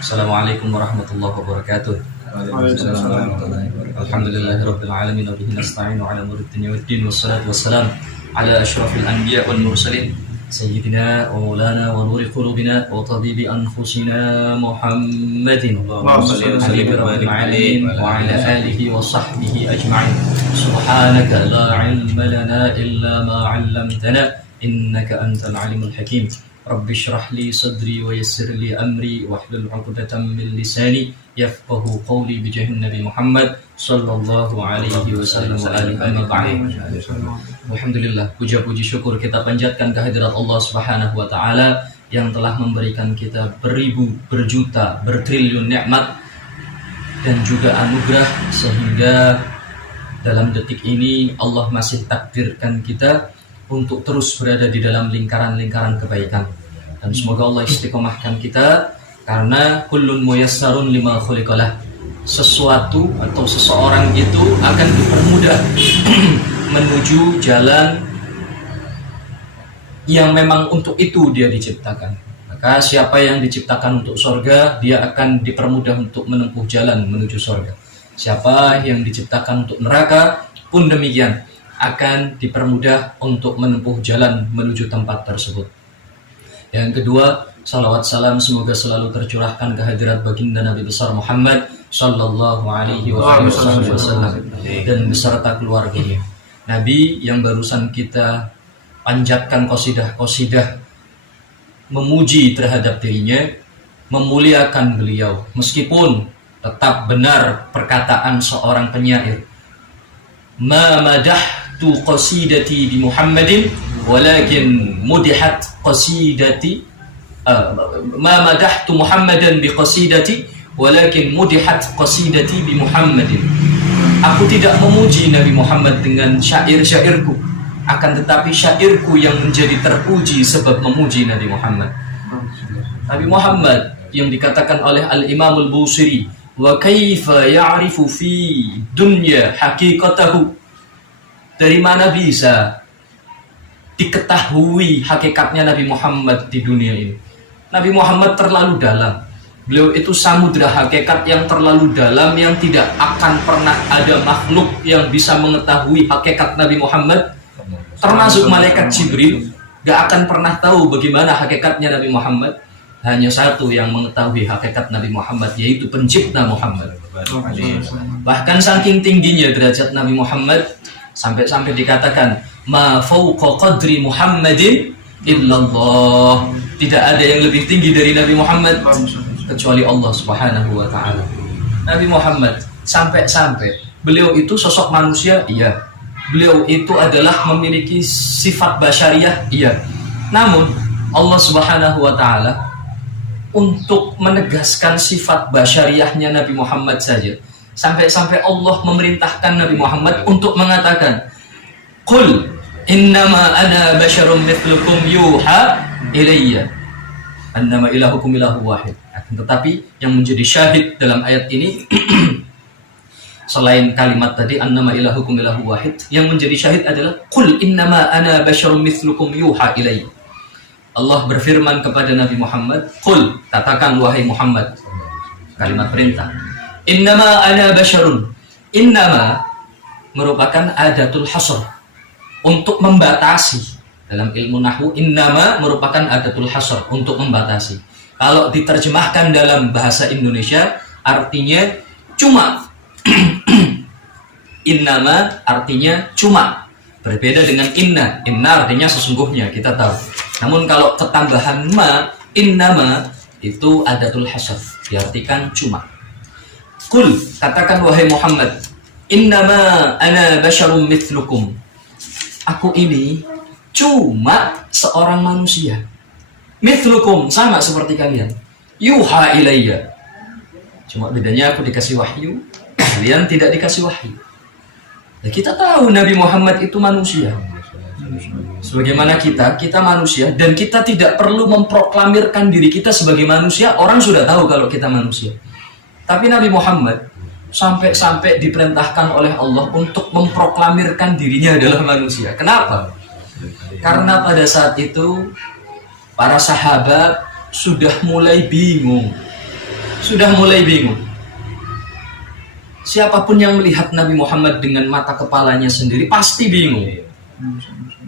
Assalamualaikum warahmatullahi wabarakatuh. Alhamdulillahirabbil alamin wa bihi nasta'inu ala umuri dunya waddin wassalatu wassalamu ala asyrafil anbiya wal mursalin sayyidina wa maulana wa nuri qulubina wa tabibi anfusina Muhammadin habibir rabbil alamin wa ala alihi wa sahbihi ajma'in. Subhanaka la ilma lana illa ma 'allamtana innaka antal alimul hakim. Rabbi shrah li sadri wa yassir li amri wahlul 'uqdatam min lisani yafqahu qawli bi jahin Nabi Muhammad sallallahu alaihi wasallam wa alihi amma ba'd. Alhamdulillah, puja-puji syukur kita panjatkan kehadirat Allah Subhanahu wa taala yang telah memberikan kita beribu, berjuta, bertriliun nikmat dan juga anugerah sehingga dalam detik ini Allah masih takdirkan kita untuk terus berada di dalam lingkaran-lingkaran kebaikan. Dan semoga Allah istiqomahkan kita, karena kullun muyassarun lima khuliqalah. Sesuatu atau seseorang itu akan dipermudah menuju jalan yang memang untuk itu dia diciptakan. Maka siapa yang diciptakan untuk surga, dia akan dipermudah untuk menempuh jalan menuju surga. Siapa yang diciptakan untuk neraka pun demikian, akan dipermudah untuk menempuh jalan menuju tempat tersebut. Yang kedua, salawat salam semoga selalu tercurahkan kehadirat baginda Nabi besar Muhammad sallallahu alaihi wasallam dan beserta keluarganya. Nabi yang barusan kita panjatkan qasidah-qasidah memuji terhadap dirinya, memuliakan beliau, meskipun tetap benar perkataan seorang penyair, ma madahtu qasidati bi Muhammadin walakin mudihat qasidati ma madahtu Muhammadan bi qasidati walakin mudihat qasidati bi Muhammadin. Aku tidak memuji Nabi Muhammad dengan syair-syairku, akan tetapi syairku yang menjadi terpuji sebab memuji Nabi Muhammad. Nabi Muhammad yang dikatakan oleh Al-Imam Al-Busiri, wa kaifa ya'rifu fi dunya haqiqatahu, dari mana bisa diketahui hakikatnya Nabi Muhammad di dunia ini. Nabi Muhammad terlalu dalam. Beliau itu samudra hakikat yang terlalu dalam, yang tidak akan pernah ada makhluk yang bisa mengetahui hakikat Nabi Muhammad, termasuk malaikat Jibril gak akan pernah tahu bagaimana hakikatnya Nabi Muhammad. Hanya satu yang mengetahui hakikat Nabi Muhammad, yaitu pencipta Muhammad. Bahkan saking tingginya derajat Nabi Muhammad, sampai dikatakan ma fauqa qadri Muhammadin illallah. Tidak ada yang lebih tinggi dari Nabi Muhammad kecuali Allah Subhanahu wa taala. Nabi Muhammad sampai beliau itu sosok manusia, iya. Beliau itu adalah memiliki sifat basyariah, iya. Namun Allah Subhanahu wa taala untuk menegaskan sifat basyariahnya Nabi Muhammad saja, sampai Allah memerintahkan Nabi Muhammad untuk mengatakan, qul innama ana basyarum mithlukum yuha ilayya annama ilahukum ilahu wahid. Tetapi yang menjadi syahid dalam ayat ini selain kalimat tadi annama ilahukum ilahu wahid, yang menjadi syahid adalah qul innama ana basyarum mithlukum yuha ilayya. Allah berfirman kepada Nabi Muhammad, qul, katakan wahai Muhammad, kalimat perintah. Innama ana basyarun. Innama merupakan adatul hasr, untuk membatasi. Dalam ilmu nahwu, innama merupakan adatul hasr, untuk membatasi. Kalau diterjemahkan dalam bahasa Indonesia, artinya cuma. Innama artinya cuma. Berbeda dengan inna. Inna artinya sesungguhnya, kita tahu. Namun kalau ketambahan ma, innama, itu adatul hasr, diartikan cuma. Qul, katakan wahai Muhammad, innama ana basyarum mithlukum. Aku ini cuma seorang manusia. Mithlukum, sama seperti kalian. Yuha ilayya. Cuma bedanya aku dikasih wahyu, kalian tidak dikasih wahyu. Nah, kita tahu Nabi Muhammad itu manusia. Sebagaimana kita manusia, dan kita tidak perlu memproklamirkan diri kita sebagai manusia. Orang sudah tahu kalau kita manusia. Tapi Nabi Muhammad sampai diperintahkan oleh Allah untuk memproklamirkan dirinya adalah manusia. Kenapa? Karena pada saat itu para sahabat sudah mulai bingung. sudah mulai bingung. Siapapun yang melihat Nabi Muhammad dengan mata kepalanya sendiri pasti bingung.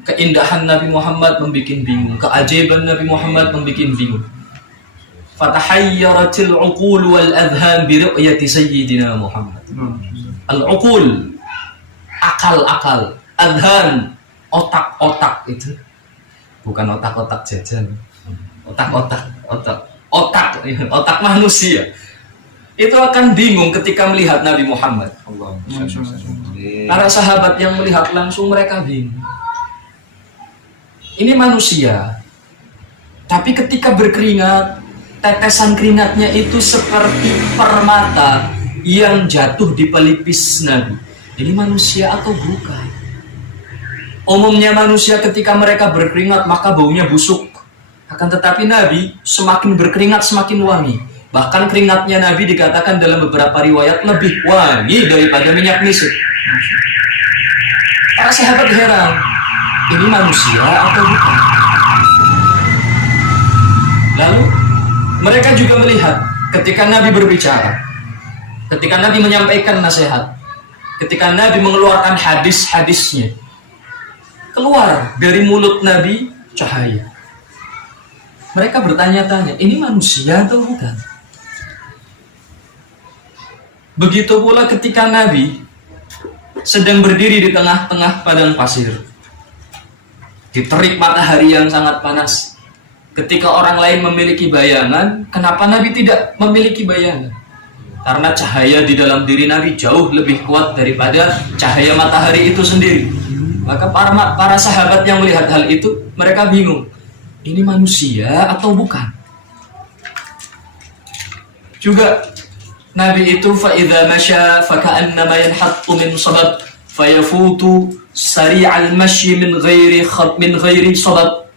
Keindahan Nabi Muhammad membuat bingung, keajaiban Nabi Muhammad membuat bingung. Fatahayyaratil uqul wal adhan bi ru'yati sayyidina Muhammad. Al-uqul, akal-akal, adhan, otak-otak itu. Bukan otak-otak jajan. Otak manusia. Itu akan bingung ketika melihat Nabi Muhammad. Para sahabat yang melihat langsung mereka bingung. Ini manusia, tapi ketika berkeringat, tetesan keringatnya itu seperti permata yang jatuh di pelipis Nabi. Ini manusia atau bukan? Umumnya manusia ketika mereka berkeringat maka baunya busuk. Akan tetapi Nabi semakin berkeringat semakin wangi. Bahkan keringatnya Nabi dikatakan dalam beberapa riwayat lebih wangi daripada minyak misik. Para sahabat heran, ini manusia atau bukan? Lalu mereka juga melihat ketika Nabi berbicara, ketika Nabi menyampaikan nasihat, ketika Nabi mengeluarkan hadis-hadisnya, keluar dari mulut Nabi cahaya. Mereka bertanya-tanya, ini manusia atau bukan? Begitu pula ketika Nabi sedang berdiri di tengah-tengah padang pasir, diterik matahari yang sangat panas. Ketika orang lain memiliki bayangan, kenapa Nabi tidak memiliki bayangan? Karena cahaya di dalam diri Nabi jauh lebih kuat daripada cahaya matahari itu sendiri. Maka para sahabat yang melihat hal itu, mereka bingung. Ini manusia atau bukan? Juga Nabi itu fa'idha masya faka'annama yanhattu min sabab fayafutu sari'al masyi min ghairi sabab.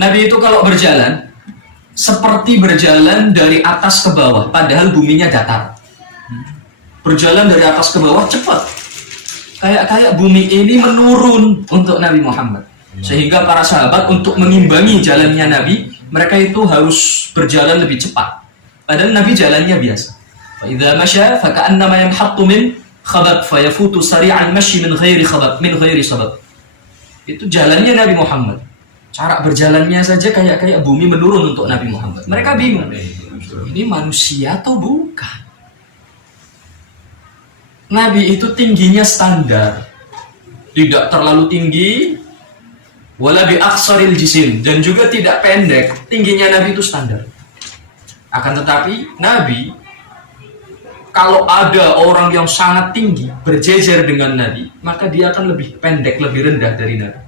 Nabi itu kalau berjalan seperti berjalan dari atas ke bawah, padahal buminya datar. Berjalan dari atas ke bawah cepat. Kayak bumi ini menurun untuk Nabi Muhammad. Sehingga para sahabat untuk mengimbangi jalannya Nabi, mereka itu harus berjalan lebih cepat. Padahal Nabi jalannya biasa. Fa idza masya fa ka'annama yanhattu min khabat fa yafutu sari'an masyi min ghairi sabab. Itu jalannya Nabi Muhammad. Cara berjalannya saja kayak bumi menurun untuk Nabi Muhammad. Mereka bingung. Ini manusia atau bukan? Nabi itu tingginya standar. Tidak terlalu tinggi, wala bi aqsaril jisim, dan juga tidak pendek. Tingginya Nabi itu standar. Akan tetapi Nabi, kalau ada orang yang sangat tinggi berjejer dengan Nabi, maka dia akan lebih pendek, lebih rendah dari Nabi.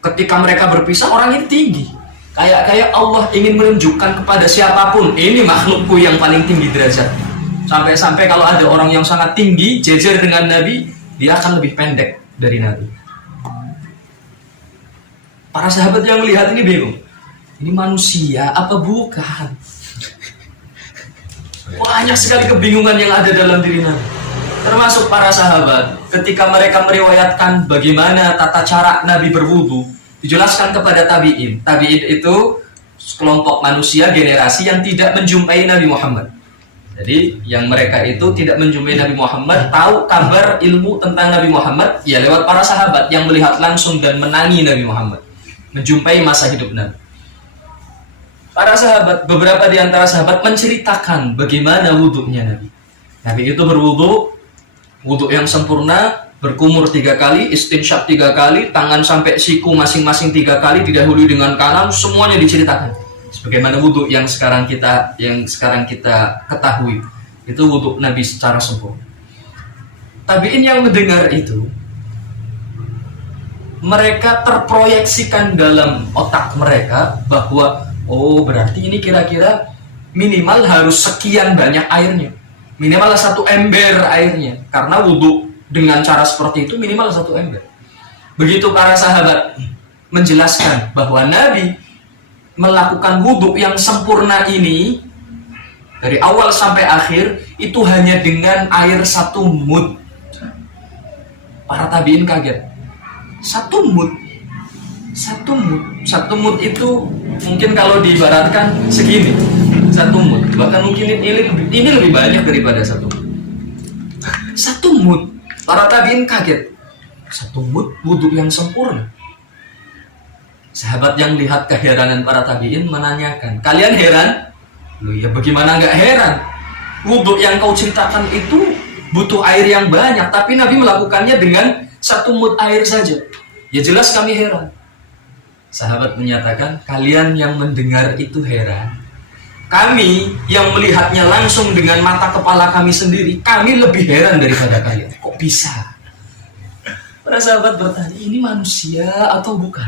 Ketika mereka berpisah, orang ini tinggi. Kayak Allah ingin menunjukkan kepada siapapun, ini makhlukku yang paling tinggi derajat. Sampai-sampai kalau ada orang yang sangat tinggi jejer dengan Nabi, dia akan lebih pendek dari Nabi. Para sahabat yang melihat ini bingung. Ini manusia apa bukan? Banyak sekali kebingungan yang ada dalam diri Nabi. Termasuk para sahabat ketika mereka meriwayatkan bagaimana tata cara Nabi berwudu, dijelaskan kepada tabi'in. Tabi'in itu kelompok manusia generasi yang tidak menjumpai Nabi Muhammad. Jadi yang mereka itu tidak menjumpai Nabi Muhammad, tahu kabar ilmu tentang Nabi Muhammad ya lewat para sahabat yang melihat langsung dan menangi Nabi Muhammad, menjumpai masa hidup Nabi. Para sahabat, beberapa di antara sahabat menceritakan bagaimana wudhunya Nabi. Nabi itu berwudhu, wudhu yang sempurna, berkumur 3 kali, istinsyaq 3 kali, tangan sampai siku masing-masing 3 kali, didahului dengan kanan, semuanya diceritakan. Sebagaimana wudhu yang sekarang kita ketahui, itu wudhu Nabi secara sempurna. Tabi'in yang mendengar itu, mereka terproyeksikan dalam otak mereka bahwa oh berarti ini kira-kira minimal harus sekian banyak airnya, minimal 1 ember airnya, karena wudhu dengan cara seperti itu minimal 1 ember. Begitu para sahabat menjelaskan bahwa Nabi melakukan wudhu yang sempurna ini dari awal sampai akhir itu hanya dengan air 1 mud. Para tabiin kaget. 1 mud. Satu mut itu mungkin kalau diibaratkan segini. Satu mut. Bahkan mungkin ini lebih banyak daripada satu mut. Satu mut. Para tabiin kaget. Satu mut wudhu yang sempurna. Sahabat yang lihat keheranan para tabiin menanyakan, kalian heran? Loh ya bagaimana nggak heran? Wudhu yang kau ceritakan itu butuh air yang banyak, tapi Nabi melakukannya dengan satu mut air saja. Ya jelas kami heran. Sahabat menyatakan, kalian yang mendengar itu heran. Kami yang melihatnya langsung dengan mata kepala kami sendiri, kami lebih heran daripada kalian. Kok bisa? Para sahabat bertanya, ini manusia atau bukan?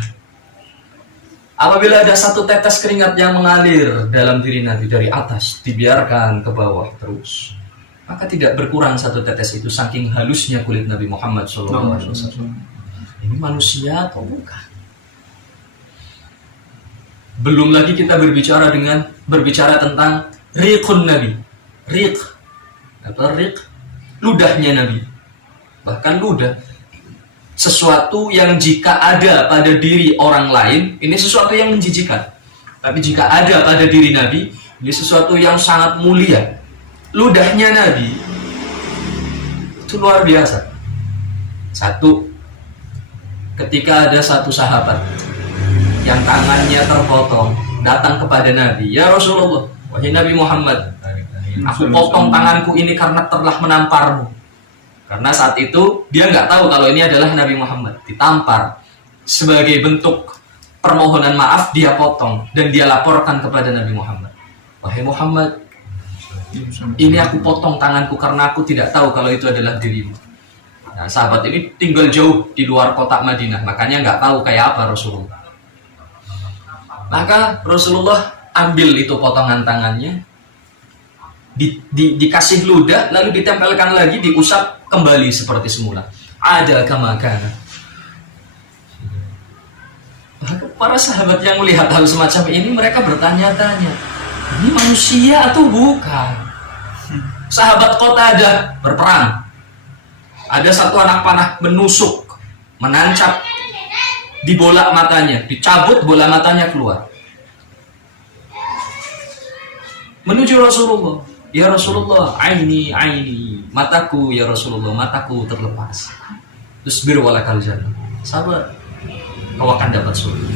Apabila ada satu tetes keringat yang mengalir dalam diri Nabi dari atas, dibiarkan ke bawah terus, maka tidak berkurang satu tetes itu saking halusnya kulit Nabi Muhammad SAW. Ini manusia atau bukan? Belum lagi kita berbicara tentang riqun Nabi. Riq. Apa riq? Ludahnya Nabi. Bahkan ludah. Sesuatu yang jika ada pada diri orang lain, ini sesuatu yang menjijikan. Tapi jika ada pada diri Nabi, ini sesuatu yang sangat mulia. Ludahnya Nabi itu luar biasa. Satu, ketika ada satu sahabat yang tangannya terpotong datang kepada Nabi, ya Rasulullah, wahai Nabi Muhammad, aku potong tanganku ini karena telah menamparmu. Karena saat itu dia nggak tahu kalau ini adalah Nabi Muhammad, ditampar. Sebagai bentuk permohonan maaf dia potong dan dia laporkan kepada Nabi Muhammad, wahai Muhammad, ini aku potong tanganku karena aku tidak tahu kalau itu adalah dirimu. Nah, sahabat ini tinggal jauh di luar kota Madinah, makanya nggak tahu kayak apa Rasulullah. Maka Rasulullah ambil itu potongan tangannya, dikasih ludah, lalu ditempelkan lagi, diusap kembali seperti semula. Ada kamakana. Para sahabat yang melihat hal semacam ini, mereka bertanya-tanya, ini manusia atau bukan? Sahabat Qatadah berperang. Ada satu anak panah menusuk, menancap di bola matanya, dicabut bola matanya keluar. Menuju Rasulullah, ya Rasulullah, aini, mataku ya Rasulullah, mataku terlepas. Terus walakal jannah, sabar, kau akan dapat surga.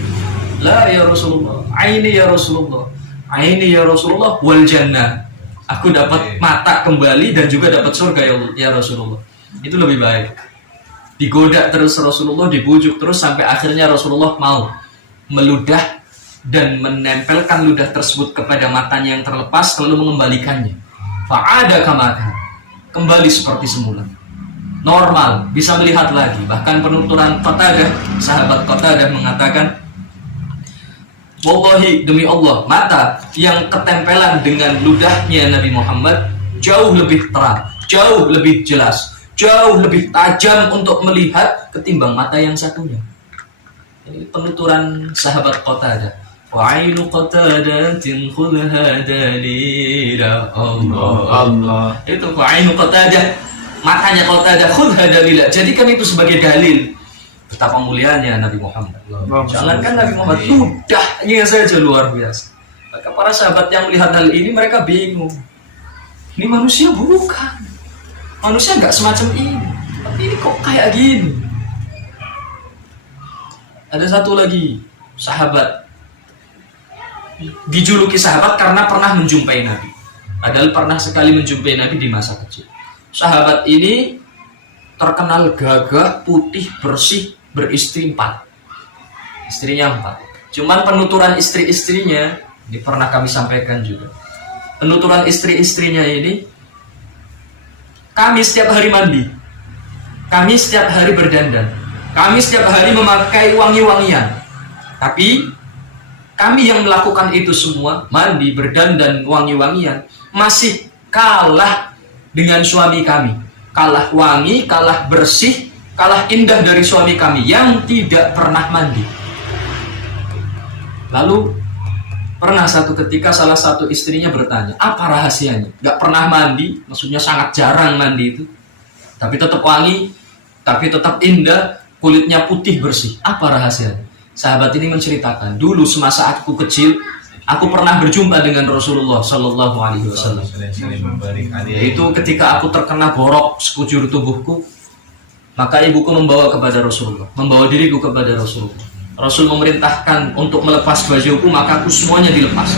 La ya Rasulullah, aini ya Rasulullah, aini ya Rasulullah, wal jannah. Aku dapat mata kembali dan juga dapat surga ya Rasulullah. Itu lebih baik. Digoda terus Rasulullah, dibujuk terus sampai akhirnya Rasulullah mau meludah dan menempelkan ludah tersebut kepada matanya yang terlepas, lalu mengembalikannya. Fa'ada kamaka, kembali seperti semula, normal, bisa melihat lagi. Bahkan penuturan Qatadah, sahabat Qatadah mengatakan, wallahi, demi Allah, mata yang ketempelan dengan ludahnya Nabi Muhammad jauh lebih terang, jauh lebih jelas, jauh lebih tajam untuk melihat ketimbang mata yang satunya. Ini penuturan sahabat Qatadah. Wa'ainu Qatadatin khulha dalila. Allah. Itu wa'ainu Qatadah, matanya Qatadah, khulha dalila. Jadikan itu sebagai dalil betapa mulianya Nabi Muhammad. Jangankan Nabi Muhammad, ludahnya saja luar biasa. Maka para sahabat yang melihat hal ini, mereka bingung. Ini manusia bukan? Manusia nggak semacam ini. Tapi ini kok kayak gini? Ada satu lagi sahabat, dijuluki sahabat karena pernah menjumpai Nabi. Padahal pernah sekali menjumpai Nabi di masa kecil. Sahabat ini terkenal gagah, putih, bersih, beristri 4. Istrinya 4. Cuman penuturan istri-istrinya, ini pernah kami sampaikan juga. Penuturan istri-istrinya ini, kami setiap hari mandi, kami setiap hari berdandan, kami setiap hari memakai wangi-wangian. Tapi kami yang melakukan itu semua, mandi, berdandan, wangi-wangian, masih kalah dengan suami kami. Kalah wangi, kalah bersih, kalah indah dari suami kami yang tidak pernah mandi. Lalu pernah satu ketika salah satu istrinya bertanya, apa rahasianya? Gak pernah mandi, maksudnya sangat jarang mandi itu, tapi tetap wangi, tapi tetap indah, kulitnya putih bersih. Apa rahasianya? Sahabat ini menceritakan, dulu semasa aku kecil, aku pernah berjumpa dengan Rasulullah Shallallahu Alaihi Wasallam. Yaitu ketika aku terkena borok sekujur tubuhku, maka ibuku membawa kepada Rasulullah, membawa diriku kepada Rasulullah. Rasul memerintahkan untuk melepas bajuku, maka aku semuanya dilepas.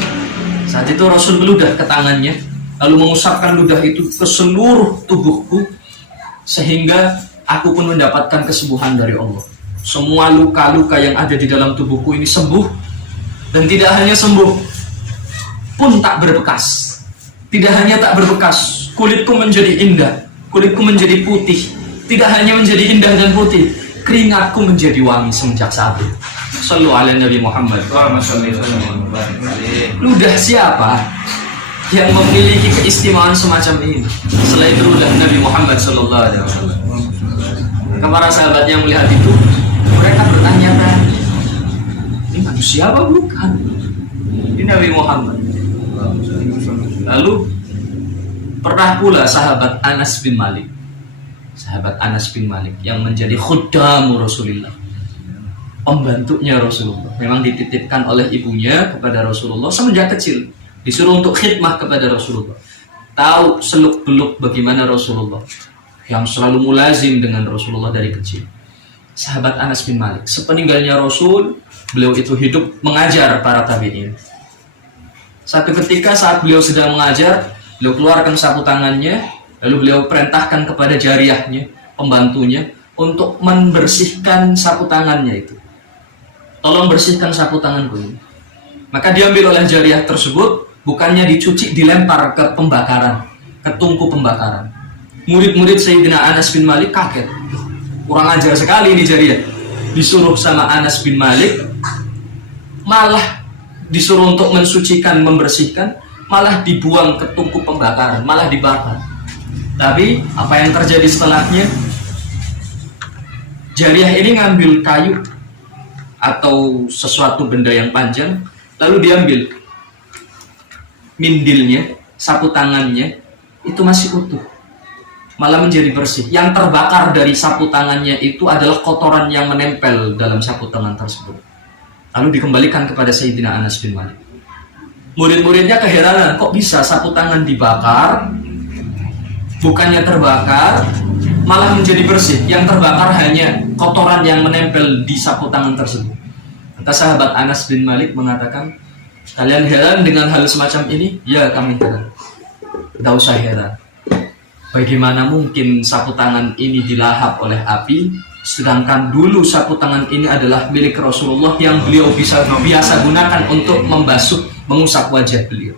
Saat itu Rasul meludah ke tangannya, lalu mengusapkan ludah itu ke seluruh tubuhku, sehingga aku pun mendapatkan kesembuhan dari Allah. Semua luka-luka yang ada di dalam tubuhku ini sembuh, dan tidak hanya sembuh, pun tak berbekas. Tidak hanya tak berbekas, kulitku menjadi indah, kulitku menjadi putih. Tidak hanya menjadi indah dan putih, keringatku menjadi wangi semenjak saat itu. Shallu ala Nabi Muhammad. Ludah siapa yang memiliki keistimewaan semacam ini selain ludah Nabi Muhammad Sallallahu Alaihi Wasallam? Para sahabat yang melihat itu, mereka bertanya-tanya, ini manusia apa bukan? Ini Nabi Muhammad. Lalu pernah pula sahabat Anas bin Malik, yang menjadi khuddamu Rasulullah, pembantunya Rasulullah, memang dititipkan oleh ibunya kepada Rasulullah semenjak kecil, disuruh untuk khidmah kepada Rasulullah, tahu seluk-beluk bagaimana Rasulullah, yang selalu mulazim dengan Rasulullah dari kecil. Sahabat Anas bin Malik, sepeninggalnya Rasul, beliau itu hidup mengajar para tabi'in. Satu ketika saat beliau sedang mengajar, beliau keluarkan sapu tangannya, lalu beliau perintahkan kepada jariyahnya, pembantunya, untuk membersihkan sapu tangannya itu. Tolong bersihkan sapu tanganku ini. Maka diambil oleh jariyah tersebut, bukannya dicuci, dilempar ke pembakaran, ke tungku pembakaran. Murid-murid Sayyidina Anas bin Malik kaget. Kurang ajar sekali ini jariyah. Disuruh sama Anas bin Malik, malah disuruh untuk mensucikan, membersihkan, malah dibuang ke tungku pembakaran, malah dibakar. Tapi apa yang terjadi setelahnya? Jariyah ini ngambil kayu atau sesuatu benda yang panjang, lalu diambil mindilnya, sapu tangannya, itu masih utuh, malah menjadi bersih. Yang terbakar dari sapu tangannya itu adalah kotoran yang menempel dalam sapu tangan tersebut. Lalu dikembalikan kepada Sayyidina Anas bin Malik. Murid-muridnya keheranan, kok bisa sapu tangan dibakar, bukannya terbakar, malah menjadi bersih. Yang terbakar hanya kotoran yang menempel di sapu tangan tersebut. Kata sahabat Anas bin Malik mengatakan, kalian heran dengan hal semacam ini? Ya, kami heran. Tidak usah heran. Bagaimana mungkin sapu tangan ini dilahap oleh api, sedangkan dulu sapu tangan ini adalah milik Rasulullah yang beliau biasa gunakan untuk membasuh, mengusap wajah beliau.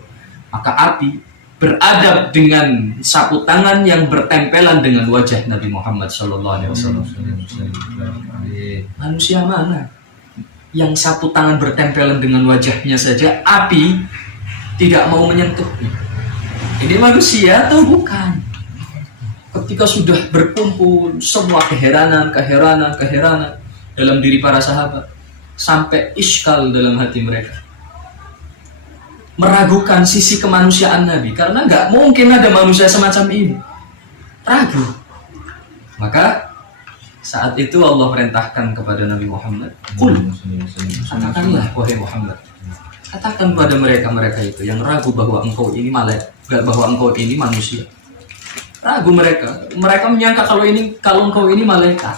Maka api beradab dengan sapu tangan yang bertempelan dengan wajah Nabi Muhammad SAW. Manusia mana yang sapu tangan bertempelan dengan wajahnya saja, api tidak mau menyentuhnya? Ini manusia atau bukan? Ketika sudah berkumpul semua keheranan dalam diri para sahabat, sampai iskal dalam hati mereka, meragukan sisi kemanusiaan Nabi, karena nggak mungkin ada manusia semacam ini, ragu. Maka saat itu Allah perintahkan kepada Nabi Muhammad, Qul, katakanlah wahai Muhammad, katakan kepada mereka itu yang ragu bahwa engkau ini malaikat, bahwa engkau ini manusia. Ragu mereka menyangka kalau engkau ini malaikat,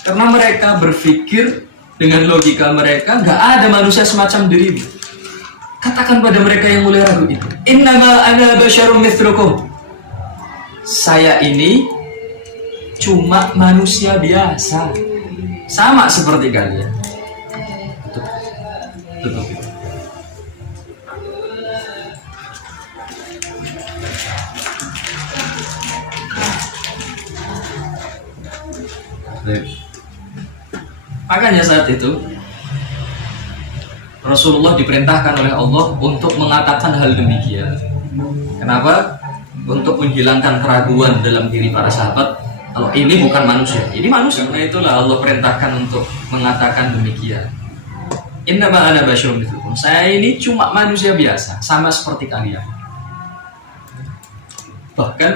karena mereka berpikir dengan logika mereka nggak ada manusia semacam dirimu. Katakan pada mereka yang mulai ragu itu, innama ana basyarum mithlukum, saya ini cuma manusia biasa, sama seperti kalian. Tutup itu. Makanya saat itu Rasulullah diperintahkan oleh Allah untuk mengatakan hal demikian. Kenapa? Untuk menghilangkan keraguan dalam diri para sahabat kalau ini bukan manusia, ini manusia. Karena itulah Allah perintahkan untuk mengatakan demikian. Innama ana basyarum mithlukum, saya ini cuma manusia biasa, sama seperti kalian. Bahkan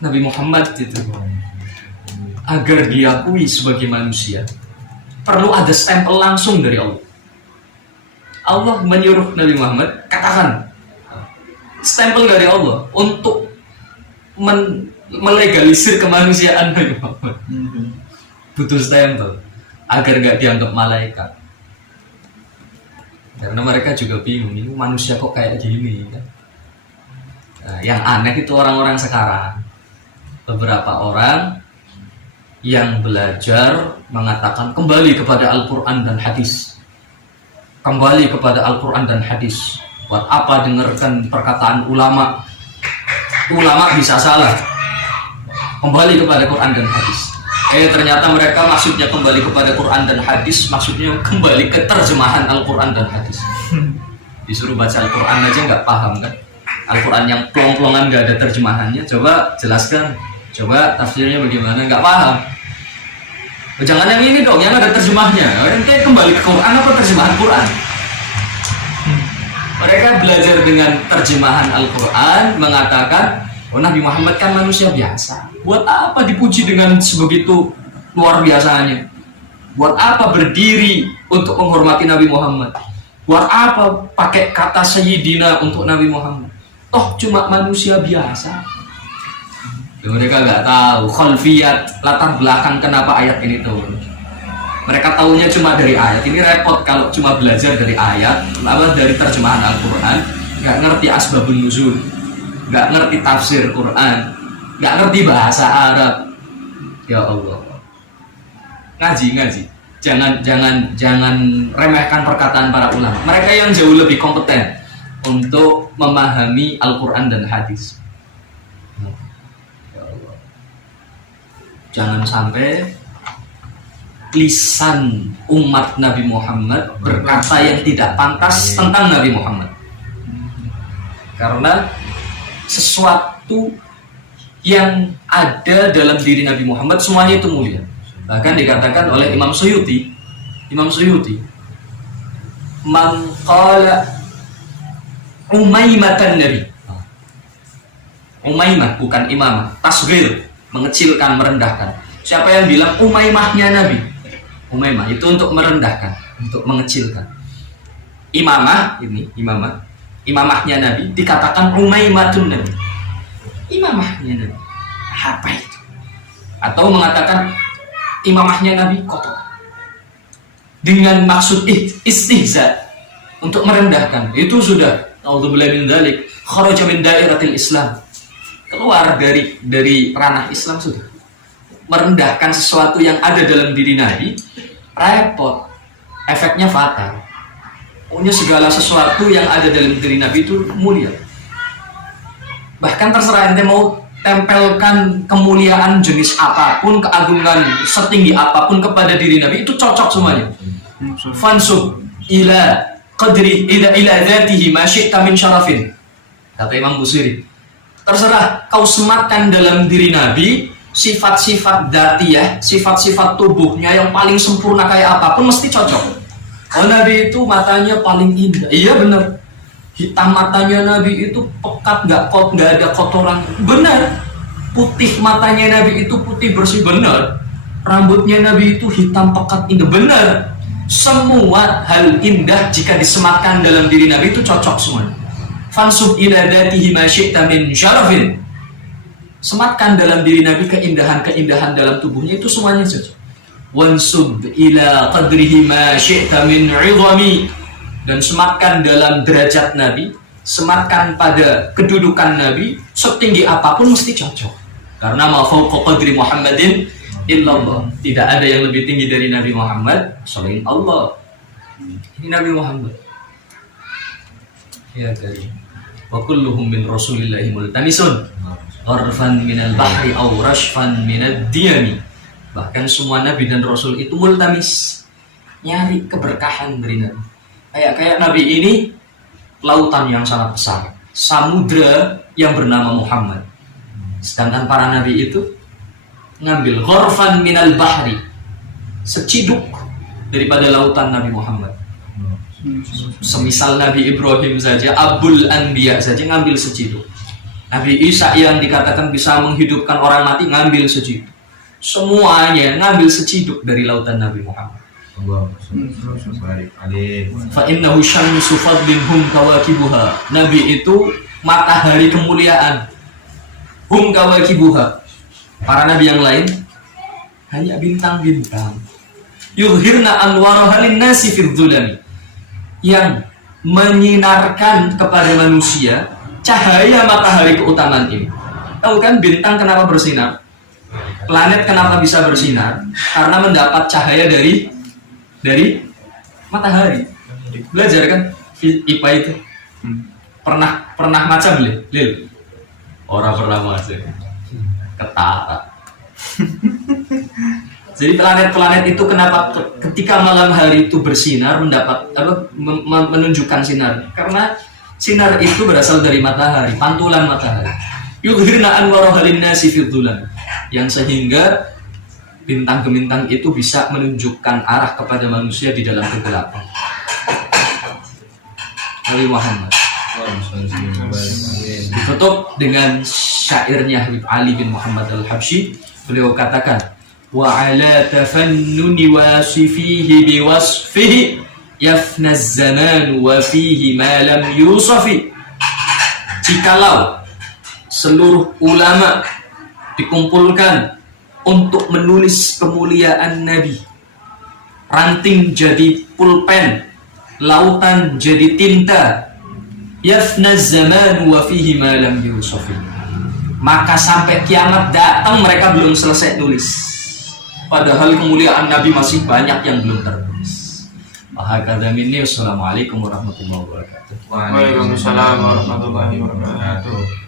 Nabi Muhammad itu agar diakui sebagai manusia, perlu ada stempel langsung dari Allah. Allah menyuruh Nabi Muhammad, katakan stempel dari Allah untuk melegalisir kemanusiaan Nabi Muhammad. Butuh stempel agar nggak dianggap malaikat. Karena mereka juga bingung, ini manusia kok kayak gini kan? Nah, yang aneh itu orang-orang sekarang, beberapa orang yang belajar mengatakan kembali kepada Al-Quran dan hadis, kembali kepada Al-Quran dan hadis. Buat apa dengarkan perkataan ulama? Ulama bisa salah. Kembali kepada Quran dan hadis. Ternyata mereka maksudnya kembali kepada Quran dan hadis, maksudnya kembali ke terjemahan Al-Quran dan hadis. Disuruh baca Al-Quran aja nggak paham kan? Al-Quran yang plong-plongan nggak ada terjemahannya, coba jelaskan, coba tafsirnya bagaimana, nggak paham. Jangan yang ini dong, yang ada terjemahnya. Kayak kembali ke Quran apa terjemahan Quran? Mereka belajar dengan terjemahan Al-Quran, mengatakan, oh Nabi Muhammad kan manusia biasa. Buat apa dipuji dengan sebegitu luar biasanya? Buat apa berdiri untuk menghormati Nabi Muhammad? Buat apa pakai kata Sayyidina untuk Nabi Muhammad? Toh cuma manusia biasa. Mereka nggak tahu khalfiyat, latar belakang kenapa ayat ini turun. Mereka tahunya cuma dari ayat. Ini repot kalau cuma belajar dari ayat, lalu dari terjemahan Al-Quran, nggak ngerti asbabun nuzul, nggak ngerti tafsir Quran, nggak ngerti bahasa Arab. Ya Allah, ngaji. Jangan remehkan perkataan para ulama. Mereka yang jauh lebih kompeten untuk memahami Al-Quran dan hadis. Ya Allah. Jangan sampai lisan umat Nabi Muhammad berkata yang tidak pantas tentang Nabi Muhammad. Karena sesuatu yang ada dalam diri Nabi Muhammad semuanya itu mulia. Bahkan dikatakan oleh Imam Suyuti, man qala Umaymatan Nabi. Umaymah bukan imamah, tasghir, mengecilkan, merendahkan. Siapa yang bilang Umaymahnya Nabi? Umaymah itu untuk merendahkan, untuk mengecilkan. Imamahnya Nabi dikatakan Umaymatun Nabi. Imamahnya Nabi. Apa itu? Atau mengatakan imamahnya Nabi kotor. Dengan maksud istihza, untuk merendahkan. Itu sudah A'udzubillahi min dzalik, kharaja min dairatil Islam. Keluar dari ranah Islam sudah. Merendahkan sesuatu yang ada dalam diri Nabi, repot. Efeknya fatal. Pokoknya segala sesuatu yang ada dalam diri Nabi itu mulia. Bahkan terserah ente mau tempelkan kemuliaan jenis apapun, keagungan setinggi apapun kepada diri Nabi, itu cocok semuanya. Fansub ila qadri ila dzatihi ma syi'ta min syarafin. Kata Imam Busiri, terserah kau sematkan dalam diri Nabi sifat-sifat dzatiyah, sifat-sifat tubuhnya yang paling sempurna kayak apapun mesti cocok. Oh Nabi itu matanya paling indah. Iya benar. Hitam matanya Nabi itu pekat, nggak ada kotoran. Benar. Putih matanya Nabi itu putih bersih. Benar. Rambutnya Nabi itu hitam pekat indah. Benar. Semua hal indah jika disematkan dalam diri Nabi itu cocok semua. Fansub ila dzatihi ma syi'ta min syarafin. Sematkan dalam diri Nabi keindahan-keindahan dalam tubuhnya itu semuanya cocok. Wansub ila qadrihi ma syi'ta min 'idhami. Dan sematkan dalam derajat Nabi, sematkan pada kedudukan Nabi, setinggi apapun mesti cocok. Karena ma fawqa qadri Muhammadin illallah. Tidak ada yang lebih tinggi dari Nabi Muhammad selain Allah. Ini Nabi Muhammad. Ya dari wa kulluhum min rasulillahi multamisun gharfan minal bahri aw rashfan minad diyami. Bahkan semua Nabi dan Rasul itu multamis, nyari keberkahan dari Nabi. Kayak Nabi ini lautan yang sangat besar, samudra yang bernama Muhammad. Sedangkan para Nabi itu ngambil ghorfan minal bahri, seciduk daripada lautan Nabi Muhammad. Semisal Nabi Ibrahim saja, Abul Anbiya saja ngambil seciduk. Nabi Isa yang dikatakan bisa menghidupkan orang mati ngambil seciduk. Semuanya ngambil seciduk dari lautan Nabi Muhammad. Fa innahu syamsu fadlin hum kawakibuha. Nabi itu matahari kemuliaan. Hum kawakibuha. Para nabi yang lain hanya bintang-bintang. Yuhirna anwaraha linnasi fid dhulami. Yang menyinarkan kepada manusia cahaya matahari keutamaan ini. Tahu kan bintang kenapa bersinar? Planet kenapa bisa bersinar? Karena mendapat cahaya dari matahari. Belajar kan IPA itu? Pernah macam Lil? Orang pernah macam. Ketara. Jadi planet-planet itu kenapa ketika malam hari itu bersinar menunjukkan sinar? Karena sinar itu berasal dari matahari, pantulan matahari. Yughirna anwaraha linnasi fid dhulam. Yang sehingga bintang-bintang itu bisa menunjukkan arah kepada manusia di dalam kegelapan. Nabi Muhammad ditutup dengan syairnya Habib Ali bin Muhammad Al-Habsyi. Beliau katakan, wa ala tafannuni wasifihi biwasfihi yafna az-zaman wa fihi ma lam yusafi. Jikalau seluruh ulama dikumpulkan untuk menulis kemuliaan Nabi, ranting jadi pulpen, lautan jadi tinta, yafna az-zaman wa fihi ma lam yusafi, maka sampai kiamat datang mereka belum selesai nulis, padahal kemuliaan Nabi masih banyak yang belum tertulis. Mahakadha minni. Wassalamualaikum warahmatullahi wabarakatuh. Waalaikumsalam warahmatullahi wabarakatuh.